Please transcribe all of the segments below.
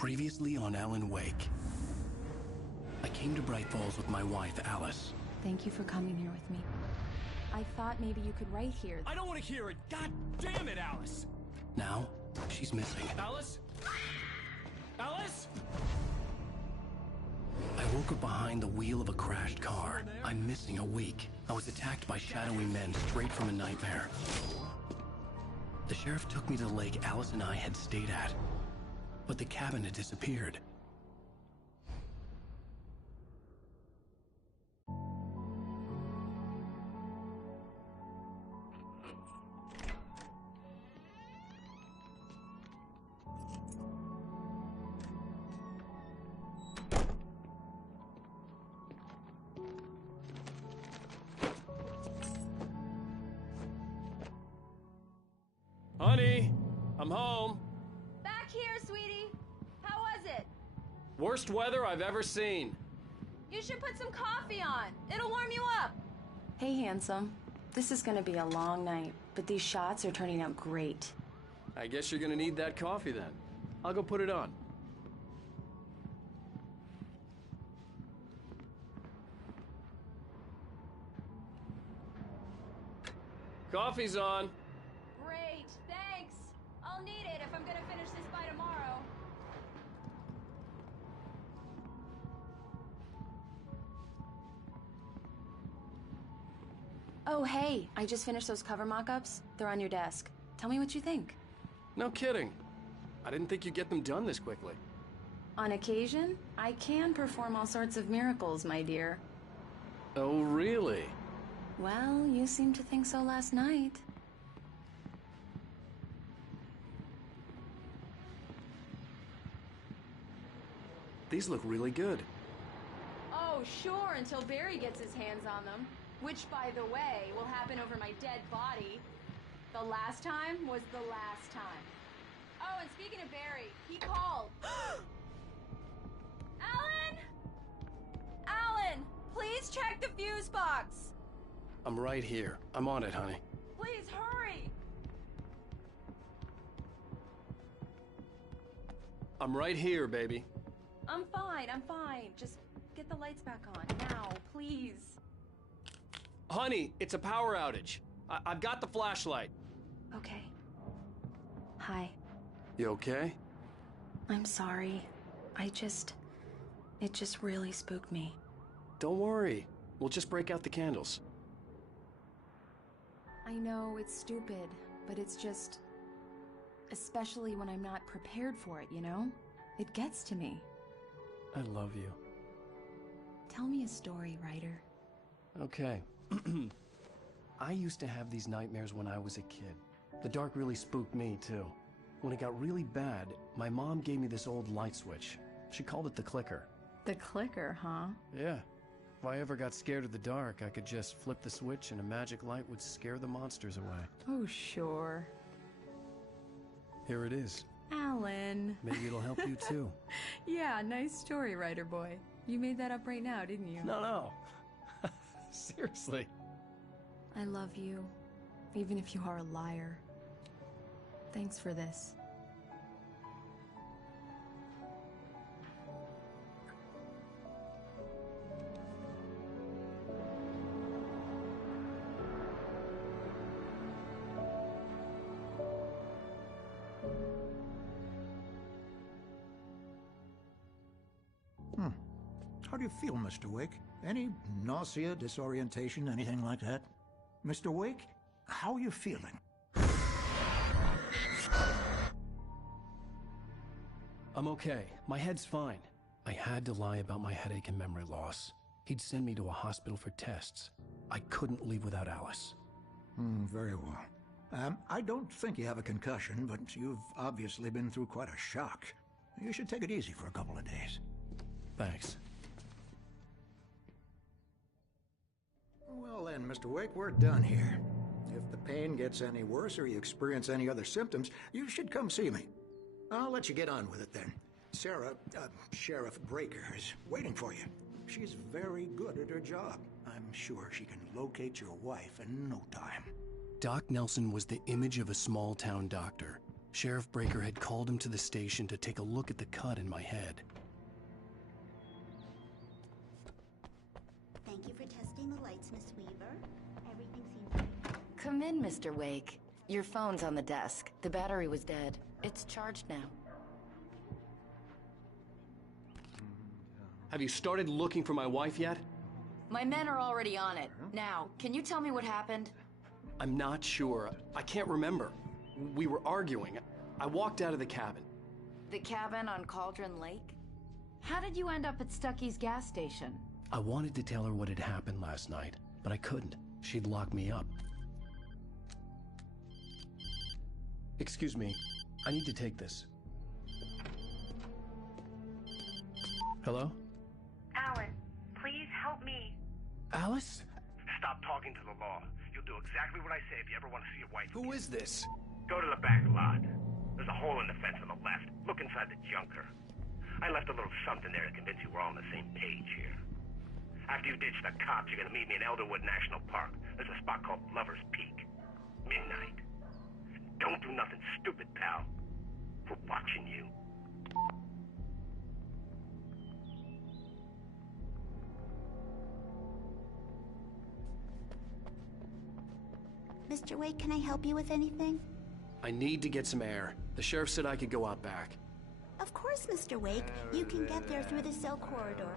Previously on Alan Wake. I came to Bright Falls with my wife, Alice. Thank you for coming here with me. I thought maybe you could write here. I don't want to hear it! God damn it, Alice! Now, she's missing. Alice? Alice? I woke up behind the wheel of a crashed car. I'm missing a week. I was attacked by shadowy men straight from a nightmare. The sheriff took me to the lake Alice and I had stayed at. But the cabin had disappeared. Honey, I'm home. Back here, sweetie. How was it? Worst weather I've ever seen. You should put some coffee on. It'll warm you up. Hey, handsome. This is gonna be a long night, but these shots are turning out great. I guess you're gonna need that coffee then. I'll go put it on. Coffee's on. Great, thanks. I'll need it if I'm gonna finish this by tomorrow. Oh, hey, I just finished those cover mock-ups. They're on your desk. Tell me what you think. No kidding. I didn't think you'd get them done this quickly. On occasion, I can perform all sorts of miracles, my dear. Oh, really? Well, you seemed to think so last night. These look really good. Oh, sure, until Barry gets his hands on them. Which, by the way, will happen over my dead body. The last time was the last time. Oh, and speaking of Barry, he called. Alan! Alan! Please check the fuse box! I'm right here. I'm on it, honey. Please, hurry! I'm right here, baby. I'm fine, I'm fine. Just get the lights back on, now, please. Honey, it's a power outage. I've got the flashlight. Okay. Hi. You okay? I'm sorry. It just really spooked me. Don't worry. We'll just break out the candles. I know it's stupid, but it's just... Especially when I'm not prepared for it, you know? It gets to me. I love you. Tell me a story, writer. Okay. I used to have these nightmares when I was a kid. The dark really spooked me, too. When it got really bad, my mom gave me this old light switch. She called it the clicker. The clicker, huh? Yeah. If I ever got scared of the dark, I could just flip the switch and a magic light would scare the monsters away. Oh, sure. Here it is. Alan. Maybe it'll help you, too. Yeah, nice story, writer boy. You made that up right now, didn't you? No. Seriously. I love you, even if you are a liar. Thanks for this. How do you feel, Mr. Wake? Any nausea, disorientation, anything like that? Mr. Wake, how are you feeling? I'm okay. My head's fine. I had to lie about my headache and memory loss. He'd send me to a hospital for tests. I couldn't leave without Alice. Very well. I don't think you have a concussion, but you've obviously been through quite a shock. You should take it easy for a couple of days. Thanks. Well then, Mr. Wake, we're done here. If the pain gets any worse or you experience any other symptoms, you should come see me. I'll let you get on with it then. Sarah, Sheriff Breaker, is waiting for you. She's very good at her job. I'm sure she can locate your wife in no time. Doc Nelson was the image of a small-town doctor. Sheriff Breaker had called him to the station to take a look at the cut in my head. Thank you for testing the lights, Miss Weaver. Everything seems to be... Come in, Mr. Wake. Your phone's on the desk. The battery was dead. It's charged now. Have you started looking for my wife yet? My men are already on it. Now, can you tell me what happened? I'm not sure. I can't remember. We were arguing. I walked out of the cabin. The cabin on Cauldron Lake? How did you end up at Stucky's gas station? I wanted to tell her what had happened last night, but I couldn't. She'd lock me up. Excuse me. I need to take this. Hello? Alan, please help me. Alice? Stop talking to the law. You'll do exactly what I say if you ever want to see your wife. Who is this? Go to the back lot. There's a hole in the fence on the left. Look inside the junker. I left a little something there to convince you we're all on the same page here. After you ditch the cops, you're gonna meet me in Elderwood National Park. There's a spot called Lover's Peak. Midnight. Don't do nothing stupid, pal. We're watching you. Mr. Wake, can I help you with anything? I need to get some air. The sheriff said I could go out back. Of course, Mr. Wake. You can get there through the cell corridor.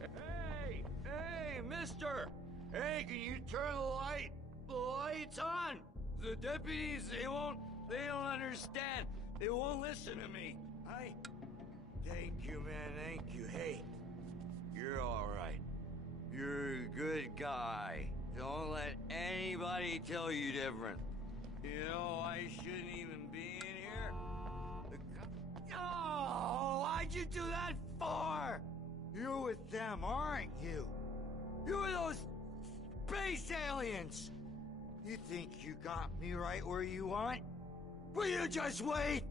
Hey! Hey, mister! Hey, can you turn the lights on? The deputies, they don't understand. They won't listen to me. Thank you, man, thank you. Hey, you're all right. You're a good guy. Don't let anybody tell you different. You know, I shouldn't even be in here. Oh, why'd you do that for? You're with them, aren't you? You're those space aliens. You think you got me right where you want? Well, you just wait.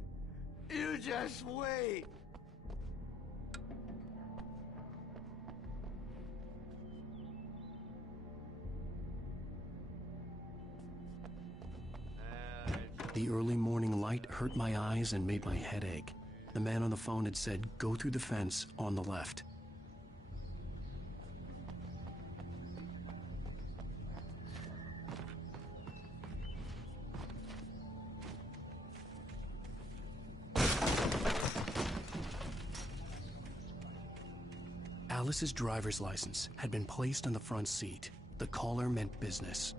You just wait. The early morning light hurt my eyes and made my head ache. The man on the phone had said, go through the fence on the left. Alice's driver's license had been placed on the front seat. The caller meant business.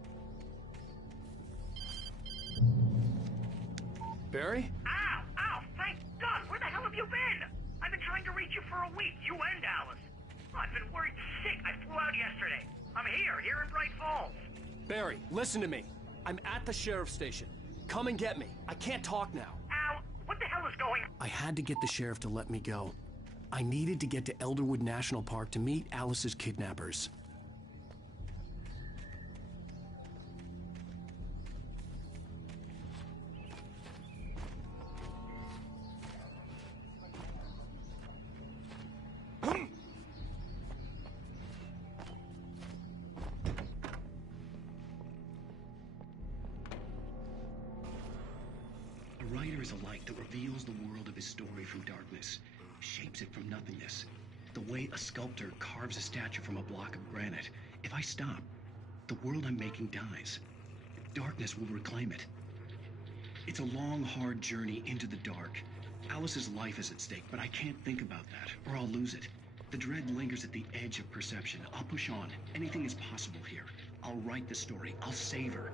Barry? Ow! Ow! Thank God! Where the hell have you been? I've been trying to reach you for a week, you and Alice. I've been worried sick. I flew out yesterday. I'm here in Bright Falls. Barry, listen to me. I'm at the sheriff's station. Come and get me. I can't talk now. Ow! What the hell is going on? I had to get the sheriff to let me go. I needed to get to Elderwood National Park to meet Alice's kidnappers. A writer is a light that reveals the world of his story from darkness, shapes it from nothingness. The way a sculptor carves a statue from a block of granite. If I stop, the world I'm making dies. Darkness will reclaim it. It's a long, hard journey into the dark. Alice's life is at stake, but I can't think about that, or I'll lose it. The dread lingers at the edge of perception. I'll push on. Anything is possible here. I'll write the story. I'll save her.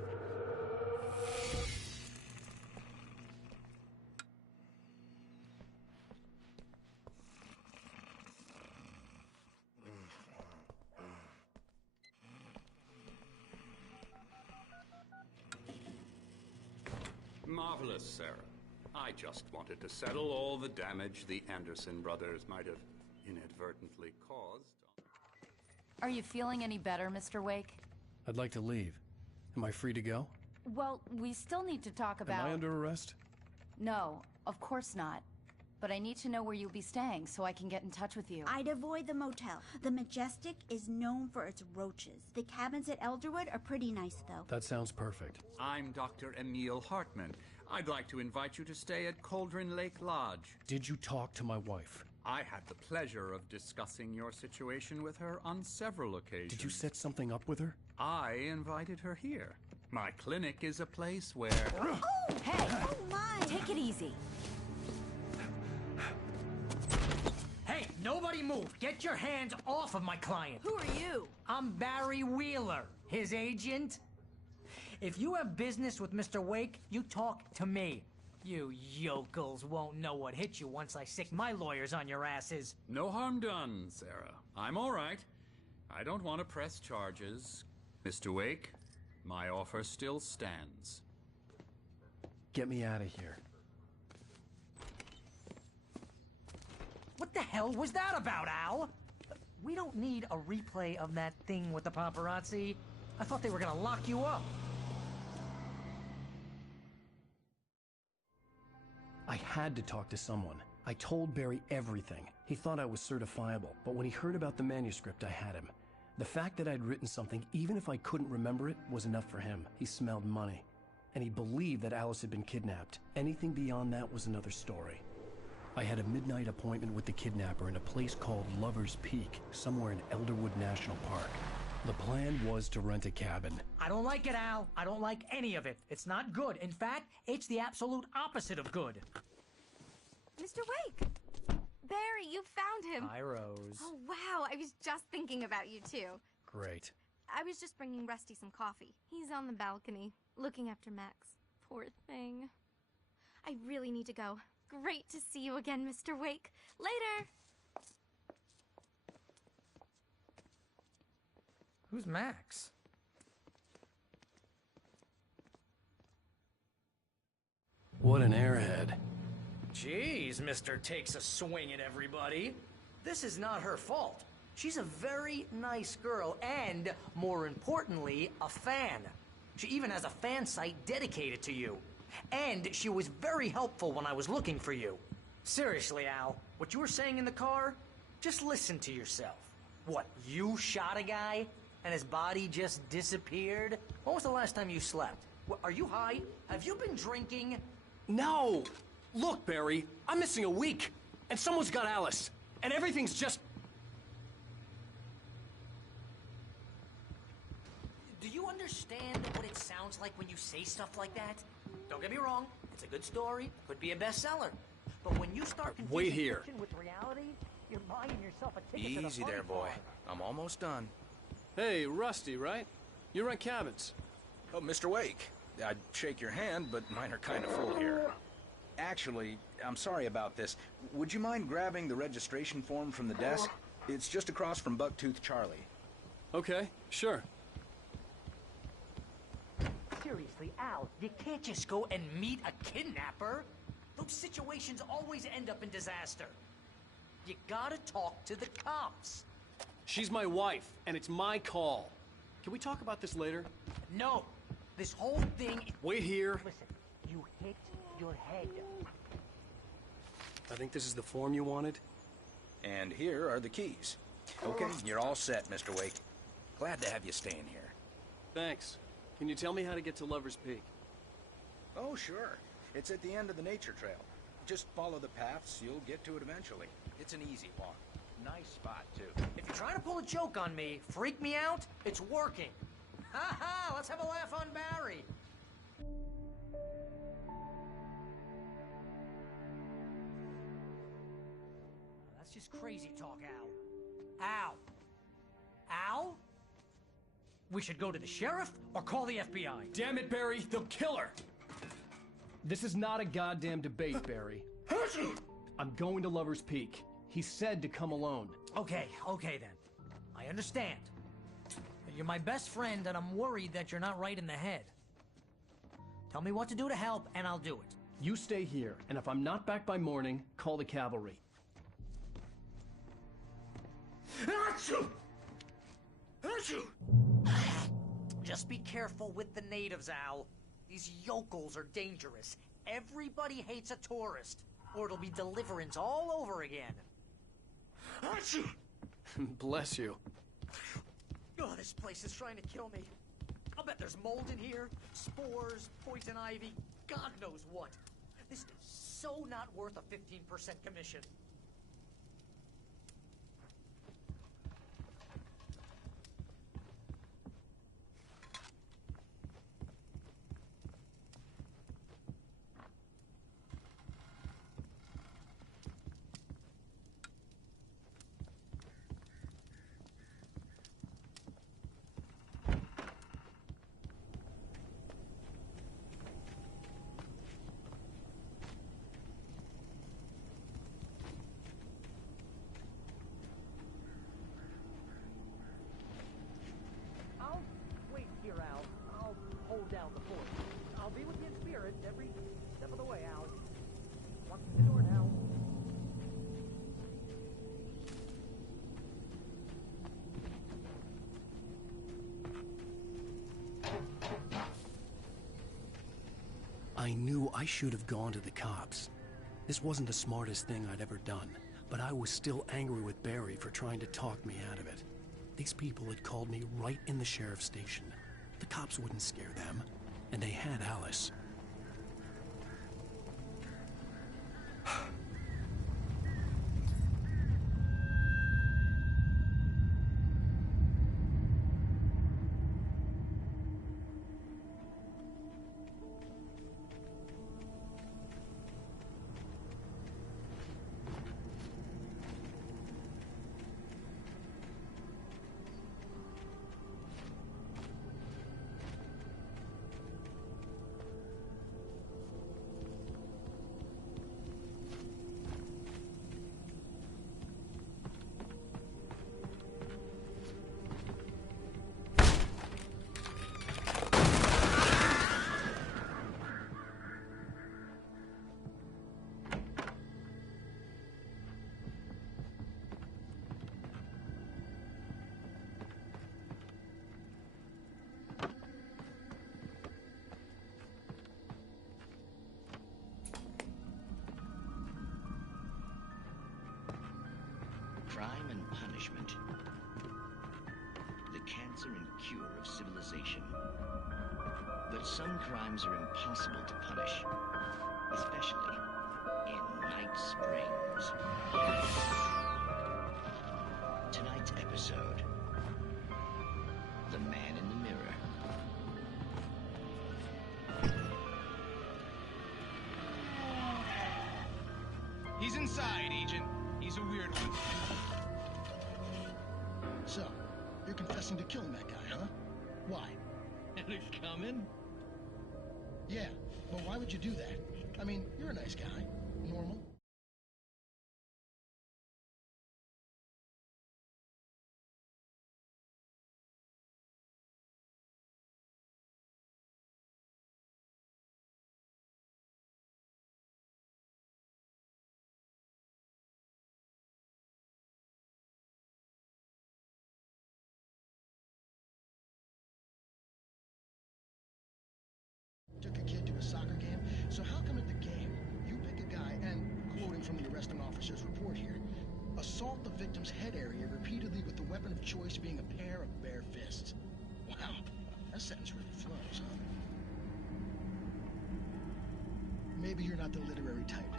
Marvelous, Sarah. I just wanted to settle all the damage the Anderson brothers might have inadvertently caused. Are you feeling any better, Mr. Wake? I'd like to leave. Am I free to go? Well, we still need to talk about... Am I under arrest? No, of course not. but I need to know where you'll be staying so I can get in touch with you. I'd avoid the motel. The Majestic is known for its roaches. The cabins at Elderwood are pretty nice, though. That sounds perfect. I'm Dr. Emil Hartman. I'd like to invite you to stay at Cauldron Lake Lodge. Did you talk to my wife? I had the pleasure of discussing your situation with her on several occasions. Did you set something up with her? I invited her here. My clinic is a place where... Oh, hey! Oh, my! Take it easy. Hey, nobody move! Get your hands off of my client! Who are you? I'm Barry Wheeler, his agent. If you have business with Mr. Wake, you talk to me. You yokels won't know what hit you once I sick my lawyers on your asses. No harm done, Sarah. I'm all right. I don't want to press charges. Mr. Wake, my offer still stands. Get me out of here. What the hell was that about, Al? We don't need a replay of that thing with the paparazzi. I thought they were gonna lock you up. I had to talk to someone. I told Barry everything. He thought I was certifiable, but when he heard about the manuscript, I had him. The fact that I'd written something, even if I couldn't remember it, was enough for him. He smelled money. And he believed that Alice had been kidnapped. Anything beyond that was another story. I had a midnight appointment with the kidnapper in a place called Lover's Peak, somewhere in Elderwood National Park. The plan was to rent a cabin. I don't like it, Al. I don't like any of it. It's not good. In fact, it's the absolute opposite of good. Mr. Wake! Barry, you found him! Hi, Rose. Oh, wow. I was just thinking about you, too. Great. I was just bringing Rusty some coffee. He's on the balcony, looking after Max. Poor thing. I really need to go. Great to see you again, Mr. Wake. Later! Who's Max? What an airhead. Jeez, Mr. Takes a swing at everybody. This is not her fault. She's a very nice girl and, more importantly, a fan. She even has a fan site dedicated to you. And she was very helpful when I was looking for you. Seriously, Al, what you were saying in the car? Just listen to yourself. What, you shot a guy and his body just disappeared? When was the last time you slept? What, are you high? Have you been drinking? No! Look, Barry, I'm missing a week, and someone's got Alice, and everything's just... Do you understand what it sounds like when you say stuff like that? Don't get me wrong, it's a good story, could be a bestseller. But when you start Wait confusing here. fiction with reality, you're buying yourself a ticket to the Easy fun there, boy. farm. I'm almost done. Hey, Rusty, right? You rent cabins. Oh, Mr. Wake. I'd shake your hand, but mine are kind of full here. Actually, I'm sorry about this. Would you mind grabbing the registration form from the desk? It's just across from Bucktooth Charlie. Okay, sure. Seriously, Al, you can't just go and meet a kidnapper. Those situations always end up in disaster. You gotta talk to the cops. She's my wife, and it's my call. Can we talk about this later? No, this whole thing... Wait here. Listen, you hit your head. I think this is the form you wanted. And here are the keys. Okay, you're all set, Mr. Wake. Glad to have you staying here. Thanks. Can you tell me how to get to Lover's Peak? Oh, sure. It's at the end of the nature trail. Just follow the paths, you'll get to it eventually. It's an easy walk. Nice spot, too. If you're trying to pull a joke on me, freak me out, it's working. Ha ha, let's have a laugh on Barry. That's just crazy talk, Al. Al? Al? We should go to the sheriff or call the FBI. Damn it, Barry, they'll kill her! This is not a goddamn debate, Barry. I'm going to Lover's Peak. He said to come alone. Okay then. I understand. You're my best friend, and I'm worried that you're not right in the head. Tell me what to do to help, and I'll do it. You stay here, and if I'm not back by morning, call the cavalry. Just be careful with the natives, Al. These yokels are dangerous. Everybody hates a tourist. or it'll be deliverance all over again. Bless you. Oh, this place is trying to kill me. I'll bet there's mold in here, spores, poison ivy, God knows what. This is so not worth a 15% commission. I'll wait here, Al. I'll hold down the fort. I'll be with you in spirit every step of the way, Al. Walk through the door now. I knew I should have gone to the cops. This wasn't the smartest thing I'd ever done, but I was still angry with Barry for trying to talk me out of it. These people had called me right in the sheriff's station. The cops wouldn't scare them, and they had Alice. Crime and punishment. The cancer and cure of civilization. But some crimes are impossible to punish, especially in Night Springs. Tonight's episode, The Man in the Mirror. He's inside, Agent. He's a weird one. So, you're confessing to killing that guy, huh? Why? And it coming? Yeah, but why would you do that? I mean, you're a nice guy. Normal. Took a kid to a soccer game, so how come at the game, you pick a guy and, quoting from the arresting officer's report here, assault the victim's head area repeatedly with the weapon of choice being a pair of bare fists? Wow, that sentence really flows, huh? Maybe you're not the literary type.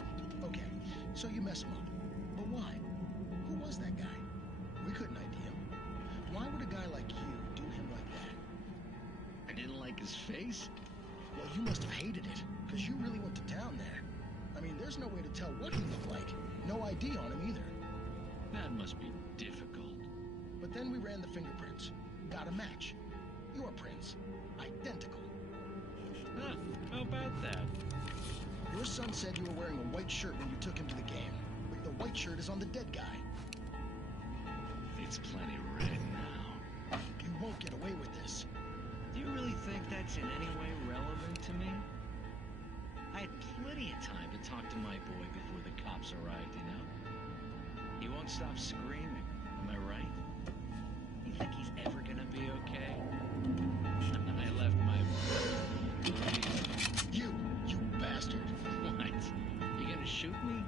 Okay, so you mess him up. But why? Who was that guy? We couldn't ID him. Why would a guy like you do him like that? I didn't like his face? Well, you must have hated it, because you really went to town there. I mean, there's no way to tell what he looked like. No ID on him either. That must be difficult. But then we ran the fingerprints. Got a match. Your prints. Identical. Huh, how about that? Your son said you were wearing a white shirt when you took him to the game. But the white shirt is on the dead guy. It's plenty red now. You won't get away with this. Do you really think that's in any way relevant to me? I had plenty of time to talk to my boy before the cops arrived, you know? He won't stop screaming, am I right? You think he's ever gonna be okay? I left my... You bastard. What? You gonna shoot me?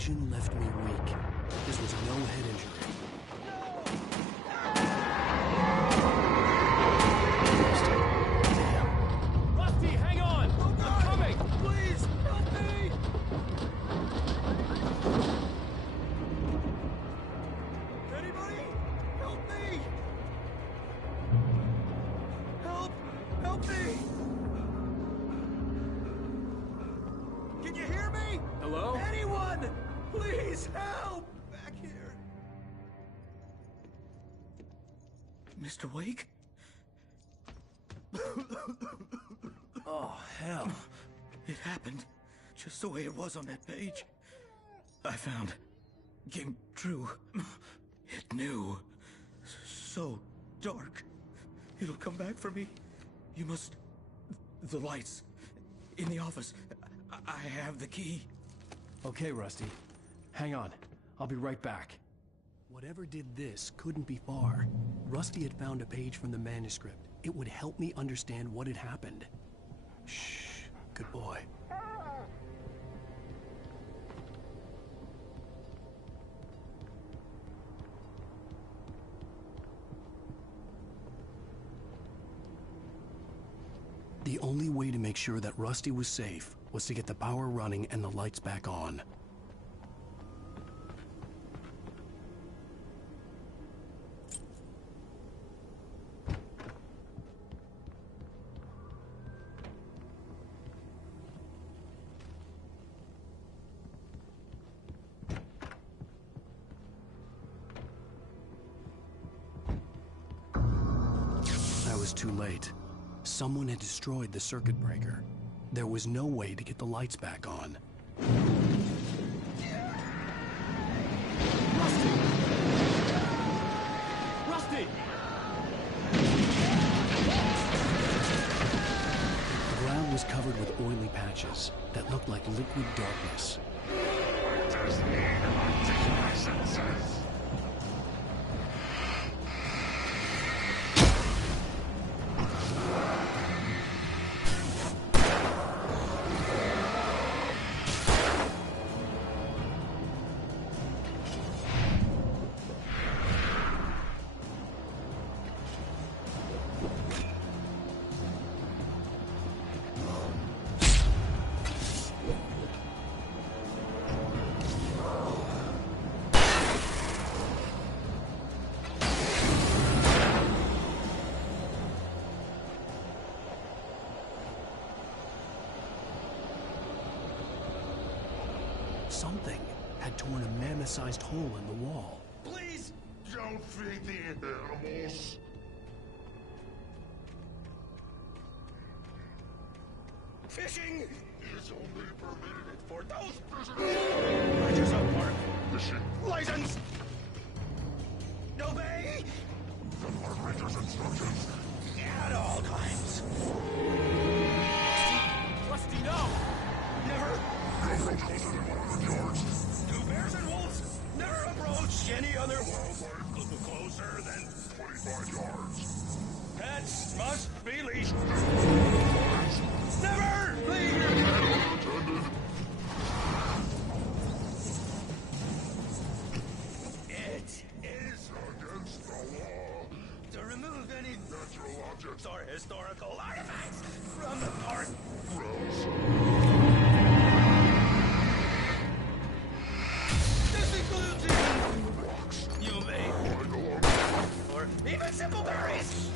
vision left me weak. This was no head injury. Rusty, hang on! I'm coming! Please, help me! Anybody? Help me! Help! Help me! Can you hear me? Hello? Anyone! Please help! Back here. Mr. Wake? Oh, hell. It happened just the way it was on that page. I found. Came true. It knew. So dark. It'll come back for me. You must... The lights. In the office. I have the key. Okay, Rusty. Hang on. I'll be right back. Whatever did this couldn't be far. Rusty had found a page from the manuscript. It would help me understand what had happened. Shh. Good boy. The only way to make sure that Rusty was safe was to get the power running and the lights back on. I was too late. Someone had destroyed the circuit breaker. There was no way to get the lights back on. Rusty! Rusty! The ground was covered with oily patches that looked like liquid darkness. Something had torn a mammoth-sized hole in the wall. Please! Don't feed the animals. Fishing Is only permitted for those visitors. Mind yourself, Mark. Fishing. License! Obey! The moderator's instructions. At all times. Rusty, no! Never. No approach closer than 100 yards. Do bears and wolves never approach any other wildlife closer than 25 yards. pets must be leashed. Never leave. Attended. It is Against the law. to remove any Natural objects. or historical artifacts from the park. Grounds. This includes even Rocks. you may, I no longer. or even simple berries.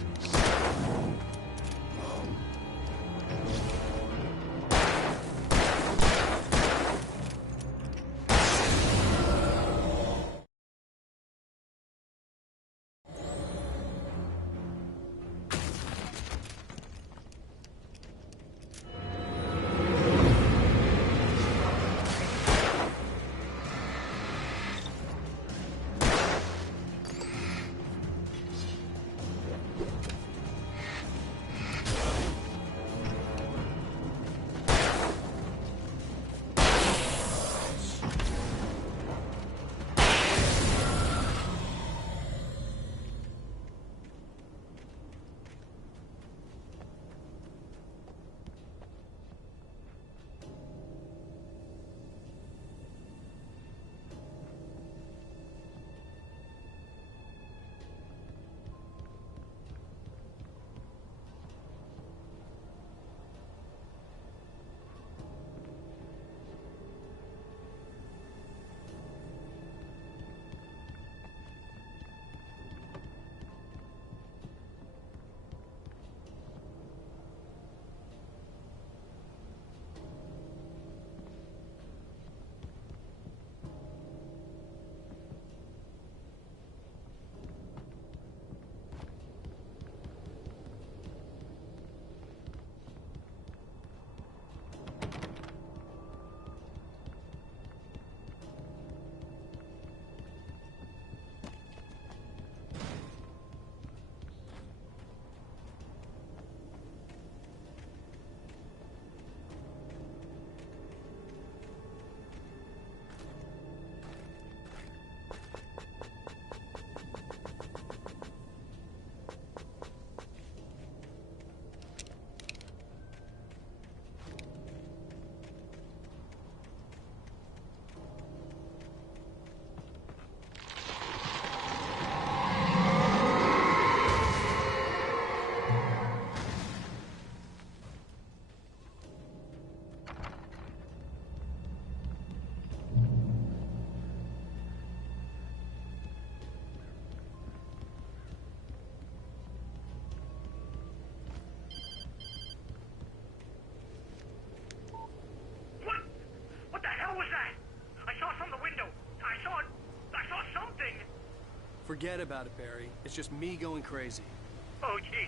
Forget about it, Barry. It's just me going crazy. Oh, jeez.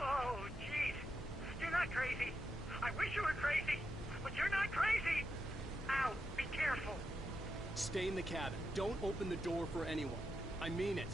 Oh, jeez. You're not crazy. I wish you were crazy, but you're not crazy. Ow, be careful. Stay in the cabin. Don't open the door for anyone. I mean it.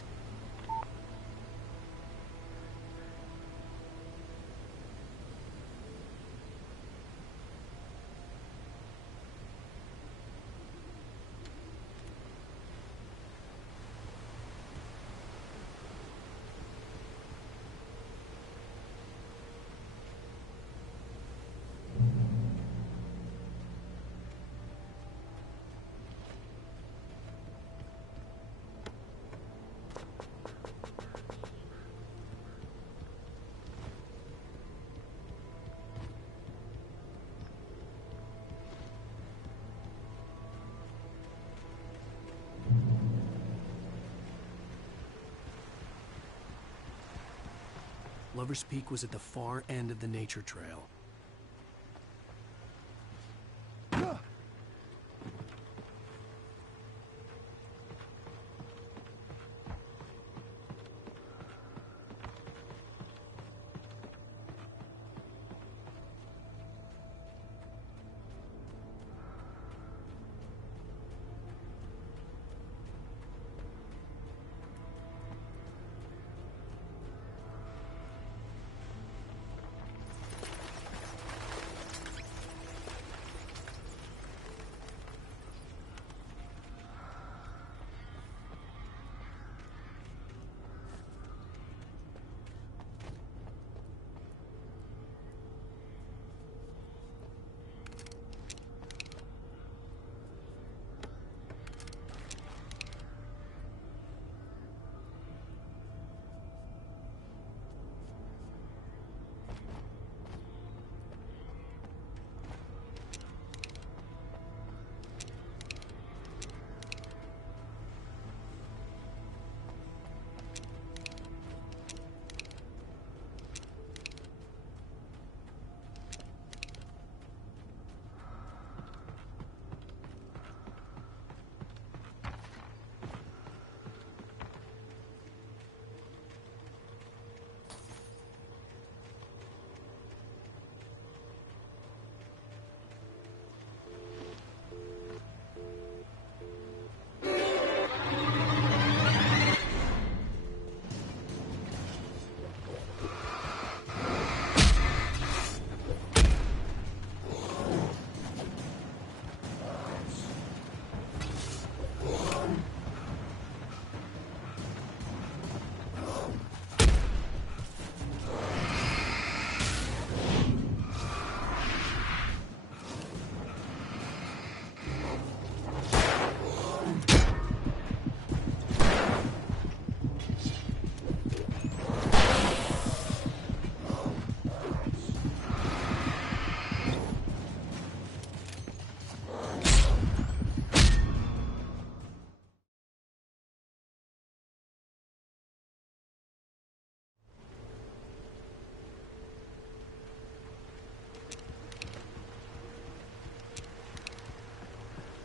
Lover's Peak was at the far end of the nature trail.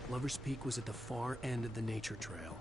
Lover's Peak was at the far end of the nature trail.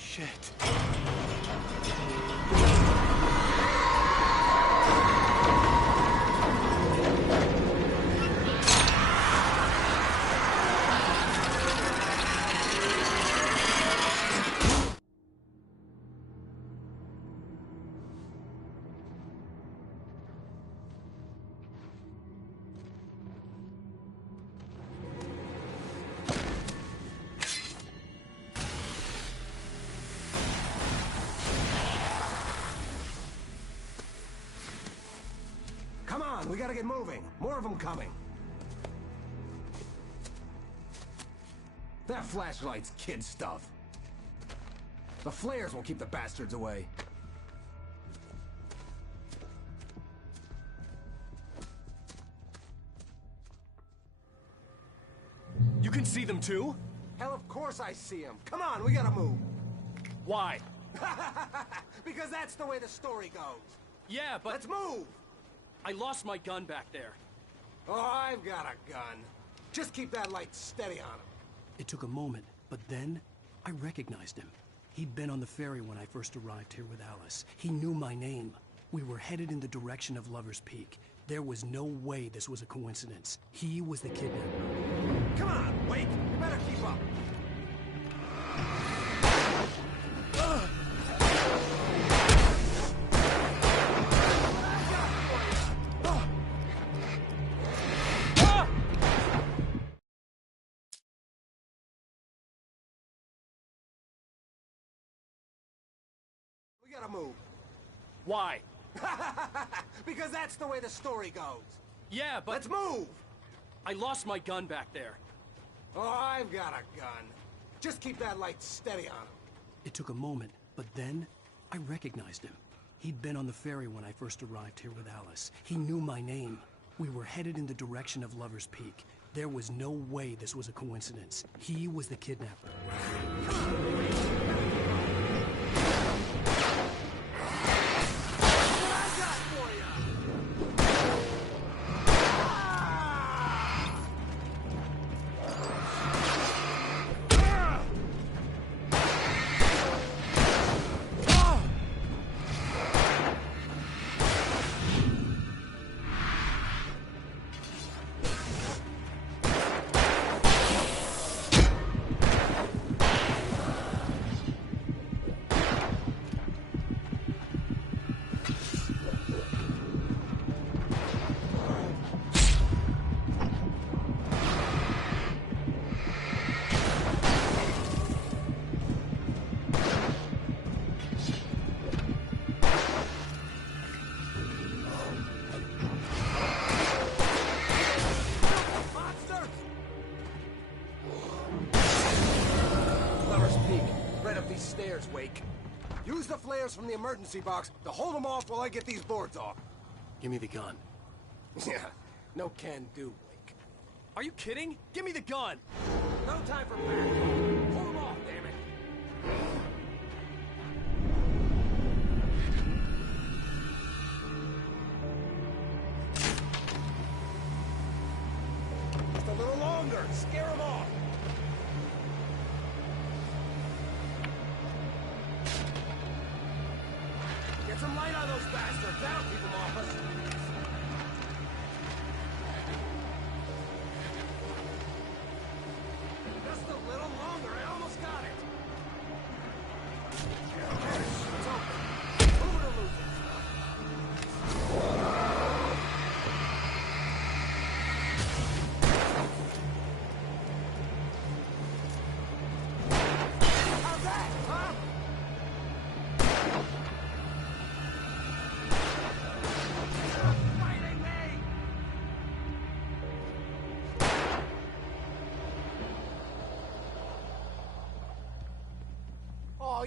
Shit. Come on, we gotta get moving. More of them coming. That flashlight's kid stuff. The flares will keep the bastards away. You can see them too? Hell, of course I see them. Come on, we gotta move. Why? Because that's the way the story goes. Yeah, but... Let's move! I lost my gun back there. Oh, I've got a gun. Just keep that light steady on him. It took a moment, but then I recognized him. He'd been on the ferry when I first arrived here with Alice. He knew my name. We were headed in the direction of Lover's Peak. There was no way this was a coincidence. He was the kidnapper. Come on, Wake! You better keep up. We gotta move. Why? Because that's the way the story goes. Yeah, but... Let's move! I lost my gun back there. Oh, I've got a gun. Just keep that light steady on him. It took a moment, but then I recognized him. He'd been on the ferry when I first arrived here with Alice. He knew my name. We were headed in the direction of Lover's Peak. There was no way this was a coincidence. He was the kidnapper. Stairs, Wake. Use the flares from the emergency box to hold them off while I get these boards off. Give me the gun. Yeah, no can do, Wake. Are you kidding? Give me the gun! No time for back. Hold them off, damn it. Just a little longer. Scare them off. Get some light on those bastards. That'll keep them off us. Just a little longer. I almost got it. It's open. Move it or lose it.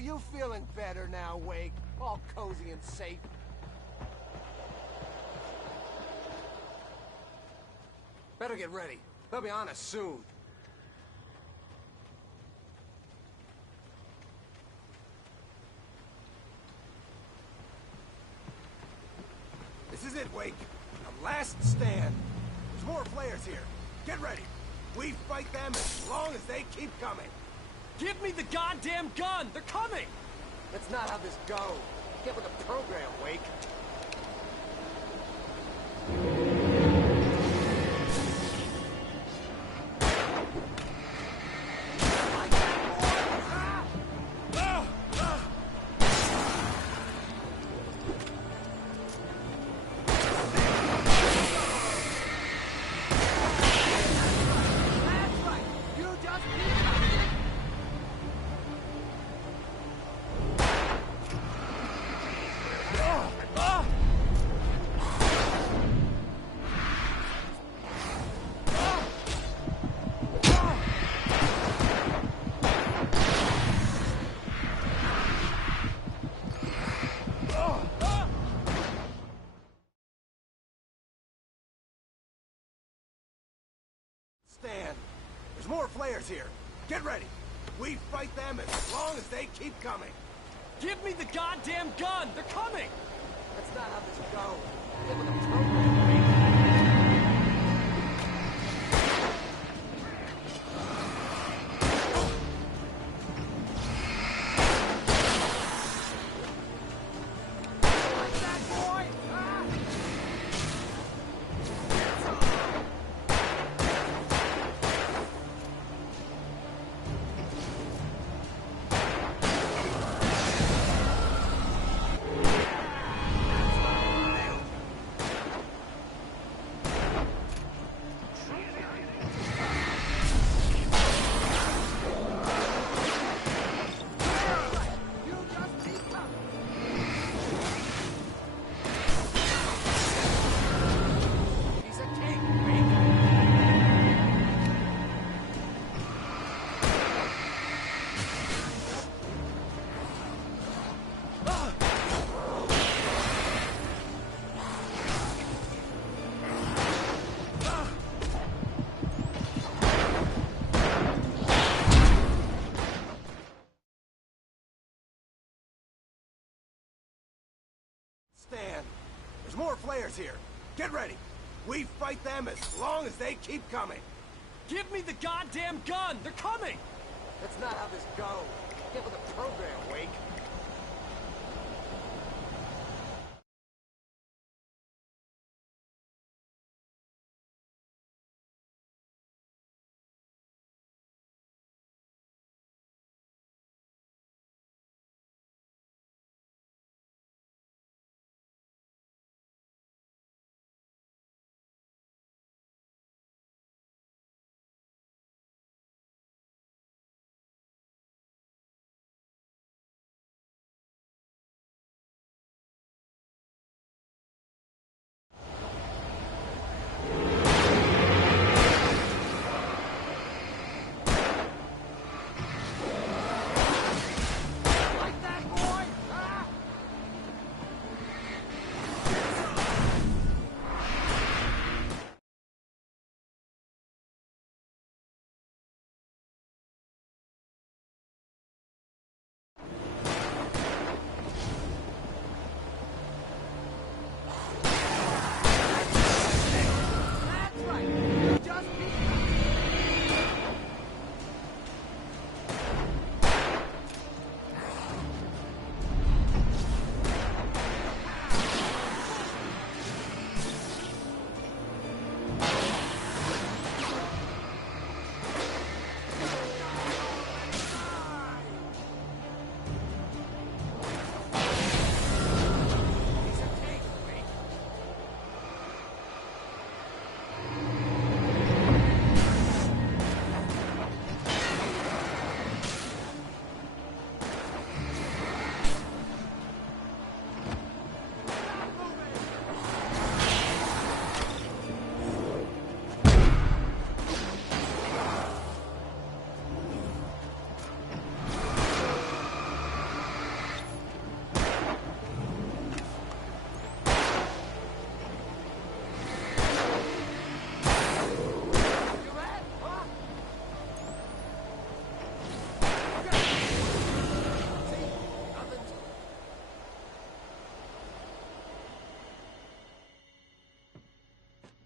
you feeling better now, Wake? All cozy and safe. Better get ready. They'll be on us soon. This is it, Wake. The last stand. There's more players here. Get ready. We fight them as long as they keep coming. Give me the goddamn gun! They're coming! That's not how this goes. Get with the program, Wake. Stand. There's more flares here. Get ready. We fight them as long as they keep coming. Give me the goddamn gun! They're coming! That's not how this goes. Get with the program, Wake. Stand. There's more flares here. Get ready. We fight them as long as they keep coming. Give me the goddamn gun! They're coming! That's not how this goes. Get with the program, Wake.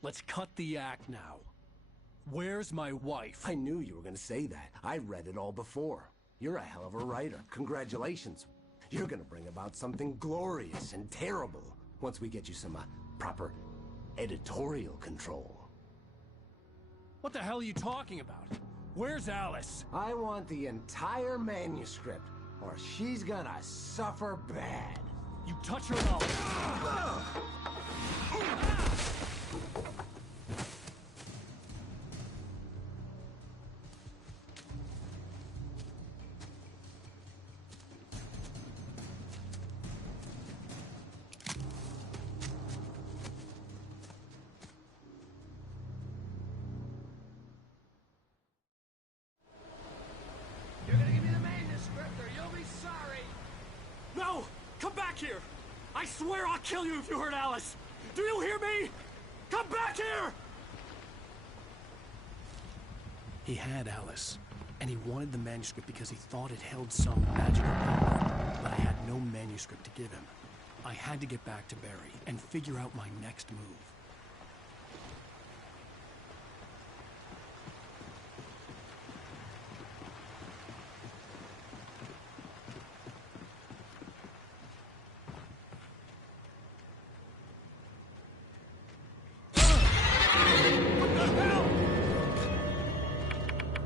Let's cut the act now. Where's my wife? I knew you were gonna say that. I read it all before. You're a hell of a writer. Congratulations. You're gonna bring about something glorious and terrible once we get you some proper editorial control. What the hell are you talking about? Where's Alice? I want the entire manuscript, or she's gonna suffer bad. You touch her now. You're gonna give me the manuscript or you'll be sorry. No! Come back here! I swear I'll kill you if you hurt Alice! Do you hear me? Come back here! He had Alice, and he wanted the manuscript because he thought it held some magical power. But I had no manuscript to give him. I had to get back to Barry and figure out my next move.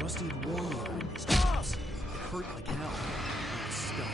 Rusty had warned me about these things. It hurt like hell. I was stuck.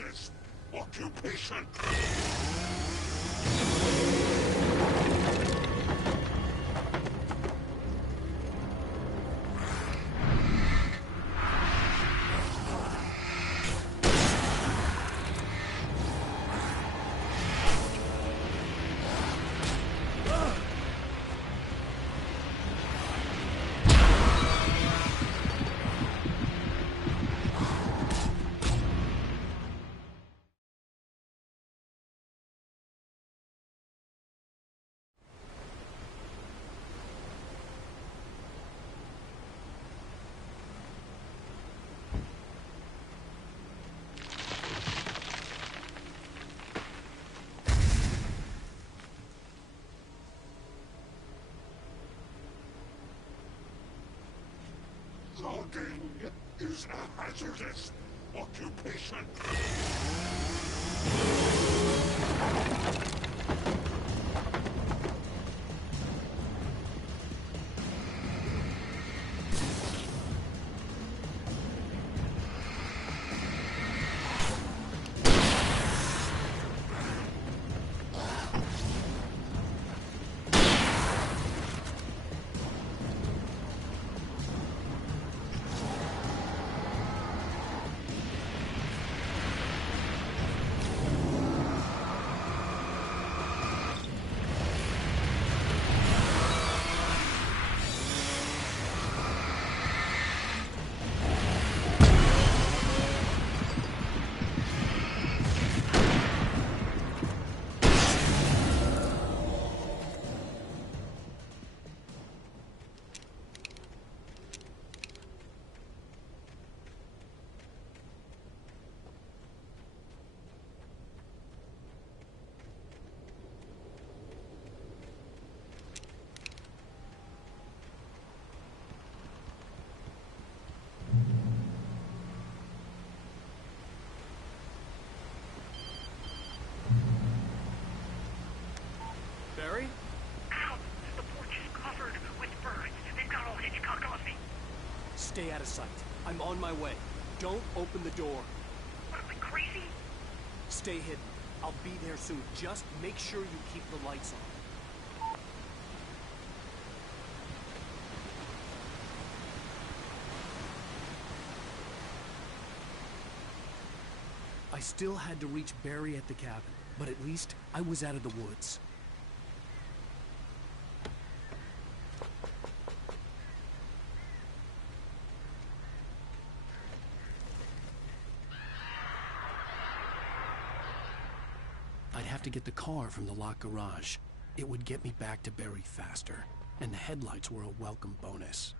hazardous occupation. Logging is a hazardous occupation. Barry? Ow! The porch is covered with birds. They've got all Hitchcock on me. Stay out of sight. I'm on my way. Don't open the door. What, am I crazy? Stay hidden. I'll be there soon. Just make sure you keep the lights on. I still had to reach Barry at the cabin, but at least I was out of the woods. I'd have to get the car from the locked garage. It would get me back to Barry faster, and the headlights were a welcome bonus.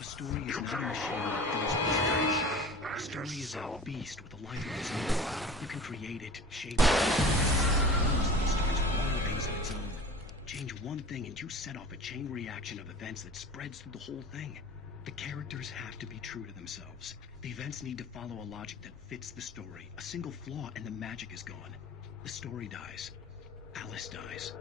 A story is not a machine that does what a story is a beast with a life of its own. You can create it, shape it, it starts qualities of its own. Change one thing and you set off a chain reaction of events that spreads through the whole thing. The characters have to be true to themselves. The events need to follow a logic that fits the story. A single flaw and the magic is gone. The story dies. Alice dies.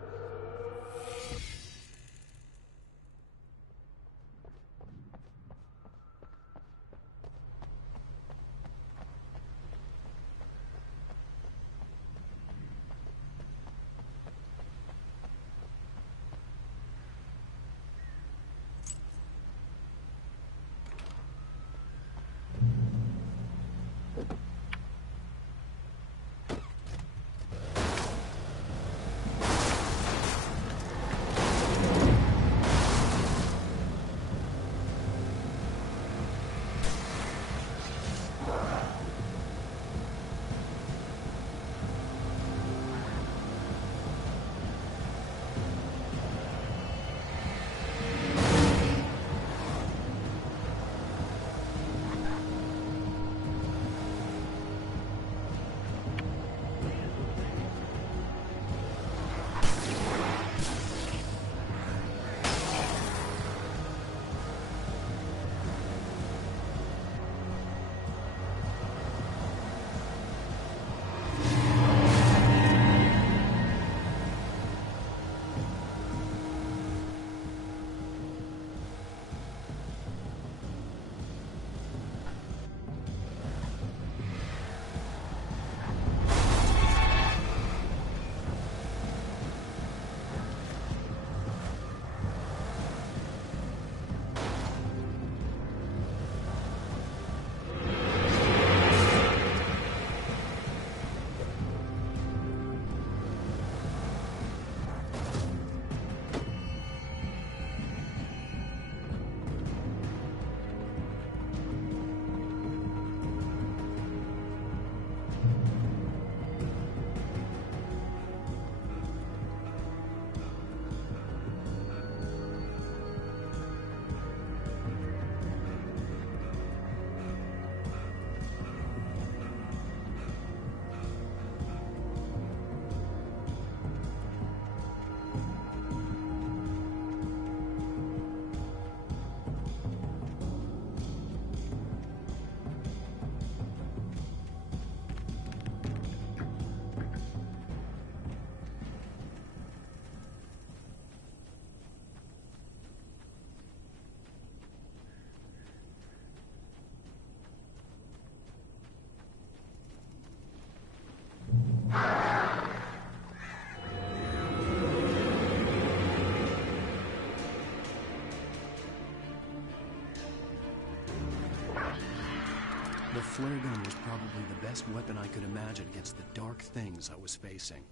The flare gun was probably the best weapon I could imagine against the dark things I was facing.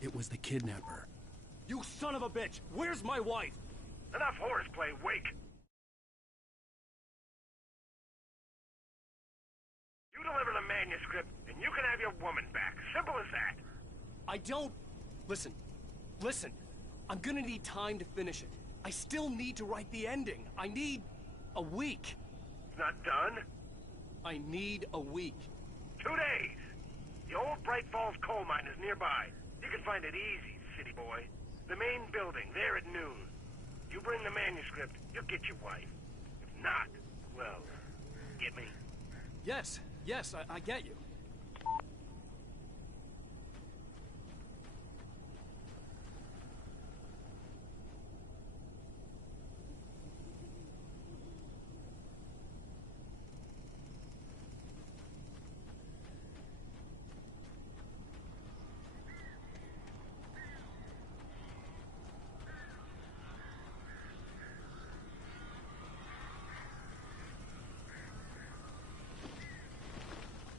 It was the kidnapper. You son of a bitch! Where's my wife? Enough horseplay, Wake. You deliver the manuscript, and you can have your woman back. Simple as that. I don't... Listen. Listen. I'm gonna need time to finish it. I still need to write the ending. I need... a week. It's not done? I need a week. 2 days. The old Bright Falls coal mine is nearby. You can find it easy, city boy. The main building, there at noon. You bring the manuscript, you'll get your wife. If not, well, get me? Yes, I get you.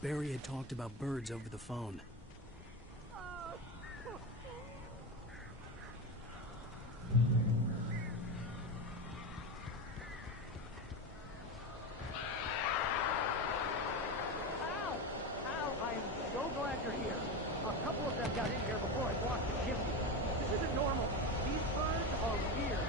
Barry had talked about birds over the phone. Al, I am so glad you're here. A couple of them got in here before I blocked the chimney. This isn't normal. These birds are weird.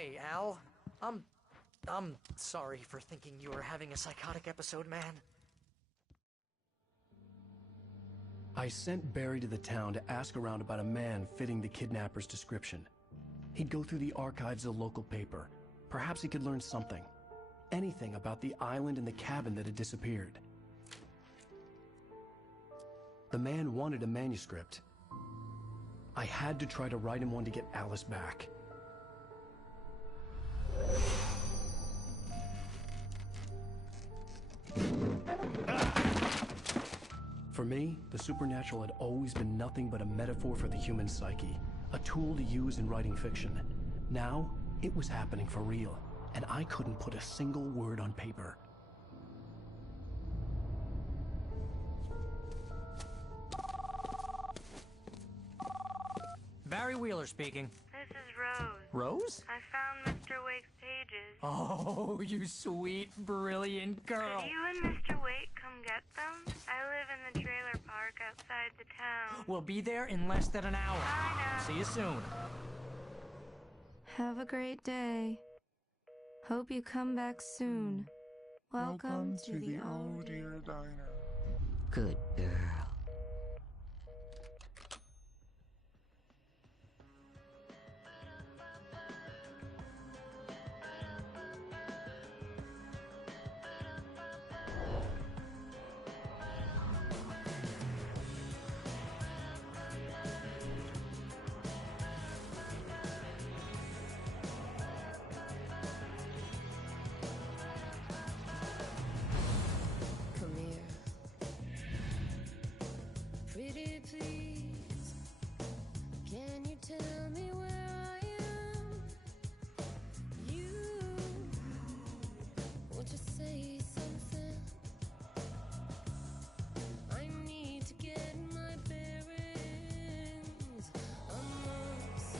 Hey, Al. I'm sorry for thinking you were having a psychotic episode, man. I sent Barry to the town to ask around about a man fitting the kidnapper's description. He'd go through the archives of the local paper. Perhaps he could learn something. Anything about the island and the cabin that had disappeared. The man wanted a manuscript. I had to try to write him one to get Alice back. For me, the supernatural had always been nothing but a metaphor for the human psyche, a tool to use in writing fiction. Now, it was happening for real, and I couldn't put a single word on paper. Barry Wheeler speaking. This is Rose. Rose? I found Mr. Wake's pages. Oh, you sweet, brilliant girl. Could you and Mr. Wake come get them? I live in the trailer park outside the town. We'll be there in less than an hour. Bye now. See you soon. Have a great day. Hope you come back soon. Welcome to the Oh Dear Diner. Good girl. Come here. Pretty please, can you tell me where I am? You, won't you say something? I need to get my bearings amongst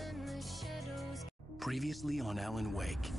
and the shadows. Previously on Alan Wake.